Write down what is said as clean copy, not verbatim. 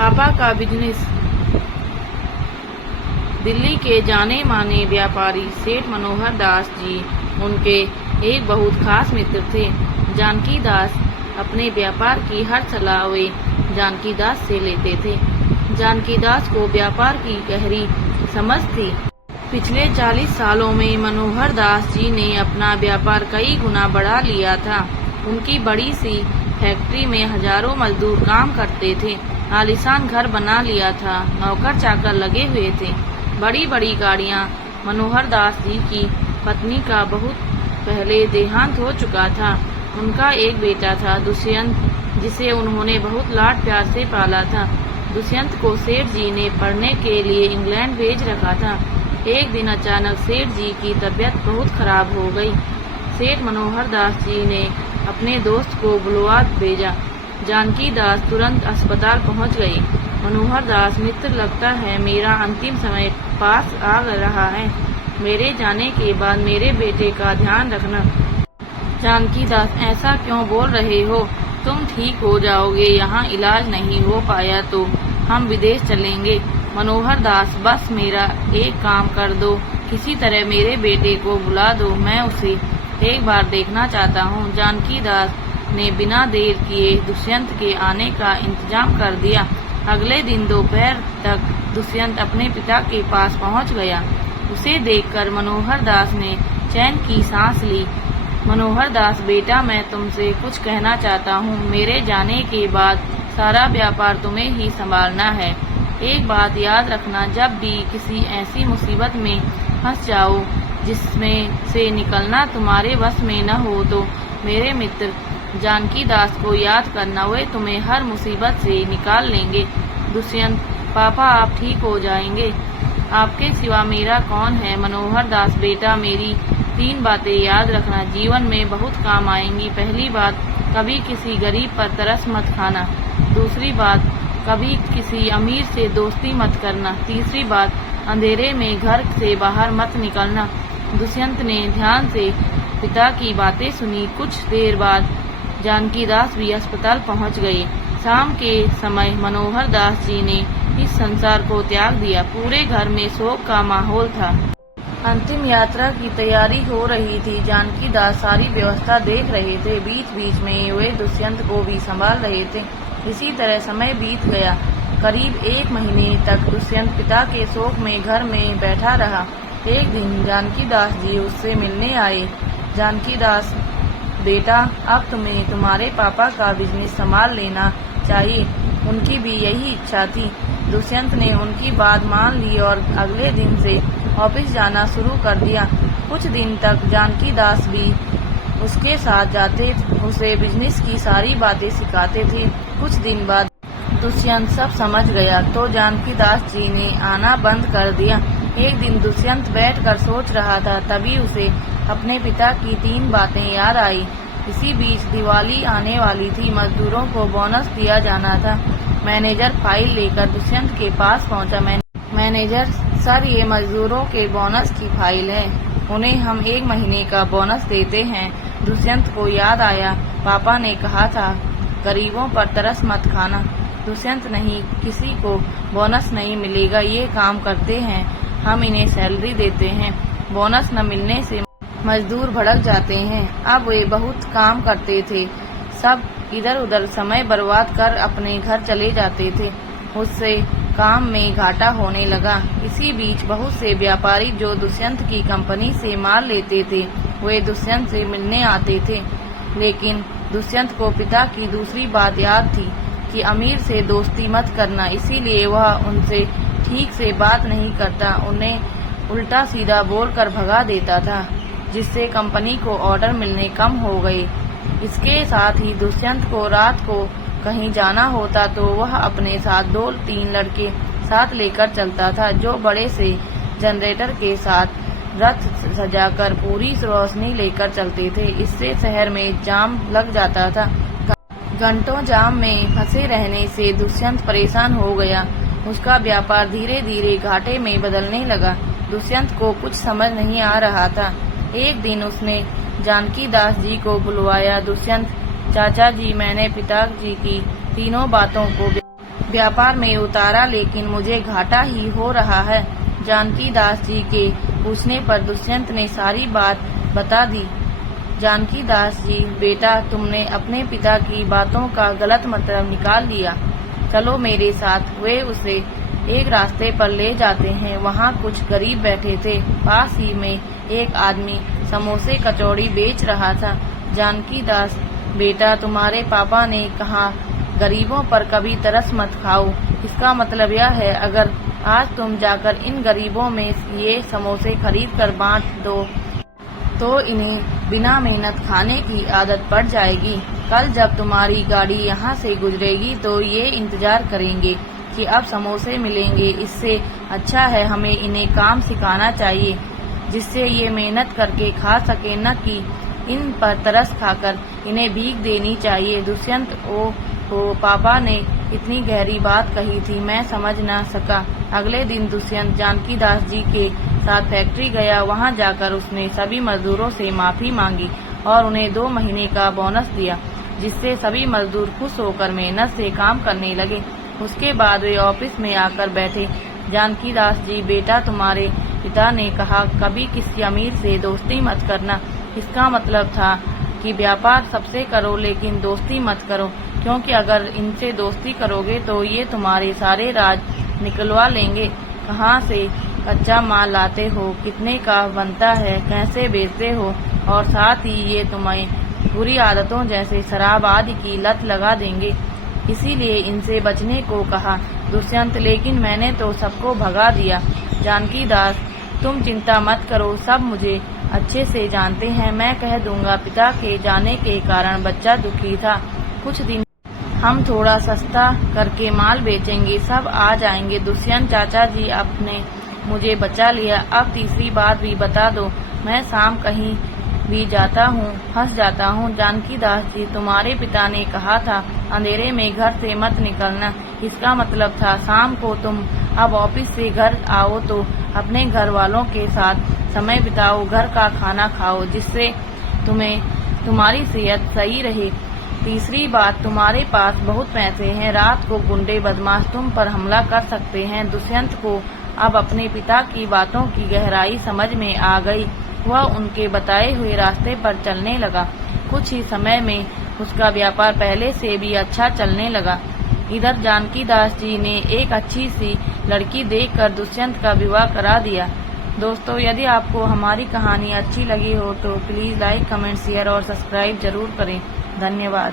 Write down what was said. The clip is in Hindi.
पापा का बिजनेस। दिल्ली के जाने माने व्यापारी सेठ मनोहर दास जी उनके एक बहुत खास मित्र थे। जानकी दास अपने व्यापार की हर सलाह वे जानकी दास से लेते थे। जानकी दास को व्यापार की गहरी समझ थी। पिछले 40 सालों में मनोहर दास जी ने अपना व्यापार कई गुना बढ़ा लिया था। उनकी बड़ी सी फैक्ट्री में हजारों मजदूर काम करते थे। आलीशान घर बना लिया था। नौकर चाकर लगे हुए थे। बड़ी बड़ी गाड़ियां। मनोहर दास जी की पत्नी का बहुत पहले देहांत हो चुका था। उनका एक बेटा था दुष्यंत, जिसे उन्होंने बहुत लाड प्यार से पाला था। दुष्यंत को सेठ जी ने पढ़ने के लिए इंग्लैंड भेज रखा था। एक दिन अचानक सेठ जी की तबीयत बहुत खराब हो गई। सेठ मनोहर दास जी ने अपने दोस्त को बुलवा भेजा। जानकी दास तुरंत अस्पताल पहुंच गई। मनोहर दास मित्र, लगता है मेरा अंतिम समय पास आ रहा है। मेरे जाने के बाद मेरे बेटे का ध्यान रखना। जानकी दास, ऐसा क्यों बोल रहे हो? तुम ठीक हो जाओगे। यहाँ इलाज नहीं हो पाया तो हम विदेश चलेंगे। मनोहर दास, बस मेरा एक काम कर दो। किसी तरह मेरे बेटे को बुला दो। मैं उसे एक बार देखना चाहता हूँ। जानकी दास ने बिना देर किए दुष्यंत के आने का इंतजाम कर दिया। अगले दिन दोपहर तक दुष्यंत अपने पिता के पास पहुँच गया। उसे देखकर मनोहर दास ने चैन की सांस ली। मनोहर दास, बेटा, मैं तुमसे कुछ कहना चाहता हूँ। मेरे जाने के बाद सारा व्यापार तुम्हें ही संभालना है। एक बात याद रखना, जब भी किसी ऐसी मुसीबत में फंस जाओ जिसमें से निकलना तुम्हारे वश में न हो, तो मेरे मित्र जानकी दास को याद करना। वे तुम्हें हर मुसीबत से निकाल लेंगे। दुष्यंत, पापा आप ठीक हो जाएंगे। आपके सिवा मेरा कौन है? मनोहर दास, बेटा, मेरी 3 बातें याद रखना, जीवन में बहुत काम आएंगी। पहली बात, कभी किसी गरीब पर तरस मत खाना। दूसरी बात, कभी किसी अमीर से दोस्ती मत करना। तीसरी बात, अंधेरे में घर से बाहर मत निकलना। दुष्यंत ने ध्यान से पिता की बातें सुनी। कुछ देर बाद जानकी दास भी अस्पताल पहुंच गई। शाम के समय मनोहर दास जी ने इस संसार को त्याग दिया। पूरे घर में शोक का माहौल था। अंतिम यात्रा की तैयारी हो रही थी। जानकी दास सारी व्यवस्था देख रहे थे। बीच बीच में वे दुष्यंत को भी संभाल रहे थे। इसी तरह समय बीत गया। करीब 1 महीने तक दुष्यंत पिता के शोक में घर में बैठा रहा। एक दिन जानकी दास जी उससे मिलने आए। जानकी दास, बेटा, अब तुम्हें तुम्हारे पापा का बिजनेस संभाल लेना चाहिए। उनकी भी यही इच्छा थी। दुष्यंत ने उनकी बात मान ली और अगले दिन से ऑफिस जाना शुरू कर दिया। कुछ दिन तक जानकी दास भी उसके साथ जाते, उसे बिजनेस की सारी बातें सिखाते थे। कुछ दिन बाद दुष्यंत सब समझ गया तो जानकी दास जी ने आना बंद कर दिया। एक दिन दुष्यंत बैठकर सोच रहा था, तभी उसे अपने पिता की 3 बातें याद आई। इसी बीच दिवाली आने वाली थी। मजदूरों को बोनस दिया जाना था। मैनेजर फाइल लेकर दुष्यंत के पास पहुंचा। मैनेजर, सर, ये मजदूरों के बोनस की फाइल है। उन्हें हम 1 महीने का बोनस देते हैं। दुष्यंत को याद आया, पापा ने कहा था गरीबों पर तरस मत खाना। दुष्यंत, नहीं, किसी को बोनस नहीं मिलेगा। ये काम करते हैं, हम इन्हें सैलरी देते हैं। बोनस न मिलने से मजदूर भड़क जाते हैं। अब वे बहुत काम करते थे। सब इधर उधर समय बर्बाद कर अपने घर चले जाते थे। उससे काम में घाटा होने लगा। इसी बीच बहुत से व्यापारी जो दुष्यंत की कंपनी से माल लेते थे, वे दुष्यंत से मिलने आते थे। लेकिन दुष्यंत को पिता की दूसरी बात याद थी कि अमीर से दोस्ती मत करना। इसीलिए वह उनसे ठीक से बात नहीं करता, उन्हें उल्टा सीधा बोलकर भगा देता था, जिससे कंपनी को ऑर्डर मिलने कम हो गए। इसके साथ ही दुष्यंत को रात को कहीं जाना होता तो वह अपने साथ 2-3 लड़के साथ लेकर चलता था, जो बड़े से जनरेटर के साथ रथ सजाकर पूरी रोशनी लेकर चलते थे। इससे शहर में जाम लग जाता था। घंटों जाम में फंसे रहने से दुष्यंत परेशान हो गया। उसका व्यापार धीरे धीरे घाटे में बदलने लगा। दुष्यंत को कुछ समझ नहीं आ रहा था। एक दिन उसने जानकी दास जी को बुलवाया। दुष्यंत, चाचा जी, मैंने पिताजी की 3 बातों को व्यापार में उतारा, लेकिन मुझे घाटा ही हो रहा है। जानकी दास जी के पूछने पर दुष्यंत ने सारी बात बता दी। जानकी दास जी, बेटा, तुमने अपने पिता की बातों का गलत मतलब निकाल लिया। चलो मेरे साथ। वे उसे एक रास्ते पर ले जाते हैं। वहाँ कुछ गरीब बैठे थे। पास ही में एक आदमी समोसे कचौड़ी बेच रहा था। जानकी दास, बेटा, तुम्हारे पापा ने कहा गरीबों पर कभी तरस मत खाओ। इसका मतलब यह है, अगर आज तुम जाकर इन गरीबों में ये समोसे खरीद कर बांट दो तो इन्हें बिना मेहनत खाने की आदत पड़ जाएगी। कल जब तुम्हारी गाड़ी यहाँ से गुजरेगी तो ये इंतजार करेंगे कि अब समोसे मिलेंगे। इससे अच्छा है हमें इन्हें काम सिखाना चाहिए, जिससे ये मेहनत करके खा सके, न कि इन पर तरस खाकर इन्हें भीख देनी चाहिए। दुष्यंत, ओ पापा ने इतनी गहरी बात कही थी, मैं समझ न सका। अगले दिन दुष्यंत जानकी दास जी के साथ फैक्ट्री गया। वहां जाकर उसने सभी मजदूरों से माफी मांगी और उन्हें 2 महीने का बोनस दिया, जिससे सभी मजदूर खुश होकर मेहनत से काम करने लगे। उसके बाद वे ऑफिस में आकर बैठे। जानकी दास जी, बेटा, तुम्हारे पिता ने कहा कभी किसी अमीर से दोस्ती मत करना। इसका मतलब था कि व्यापार सबसे करो, लेकिन दोस्ती मत करो, क्योंकि अगर इनसे दोस्ती करोगे तो ये तुम्हारे सारे राज निकलवा लेंगे। कहाँ से कच्चा माल लाते हो, कितने का बनता है, कैसे बेचते हो, और साथ ही ये तुम्हें बुरी आदतों जैसे शराब आदि की लत लगा देंगे। इसीलिए इनसे बचने को कहा। दुष्यंत, लेकिन मैंने तो सबको भगा दिया। जानकी दास, तुम चिंता मत करो, सब मुझे अच्छे से जानते हैं। मैं कह दूंगा पिता के जाने के कारण बच्चा दुखी था। कुछ दिन हम थोड़ा सस्ता करके माल बेचेंगे, सब आ जाएंगे। दुष्यंत, चाचा जी, आपने मुझे बचा लिया। अब तीसरी बात भी बता दो। मैं शाम कहीं भी जाता हूँ फंस जाता हूँ। जानकी दास जी, तुम्हारे पिता ने कहा था अंधेरे में घर से मत निकलना। इसका मतलब था शाम को तुम अब ऑफिस से घर आओ तो अपने घर वालों के साथ समय बिताओ, घर का खाना खाओ, जिससे तुम्हारी सेहत सही रहे। तीसरी बात, तुम्हारे पास बहुत पैसे हैं, रात को गुंडे बदमाश तुम पर हमला कर सकते हैं। दुष्यंत को अब अपने पिता की बातों की गहराई समझ में आ गई। वह उनके बताए हुए रास्ते पर चलने लगा। कुछ ही समय में उसका व्यापार पहले से भी अच्छा चलने लगा। इधर जानकी दास जी ने एक अच्छी सी लड़की देखकर दुष्यंत का विवाह करा दिया। दोस्तों, यदि आपको हमारी कहानी अच्छी लगी हो तो प्लीज लाइक, कमेंट, शेयर और सब्सक्राइब जरूर करें। धन्यवाद।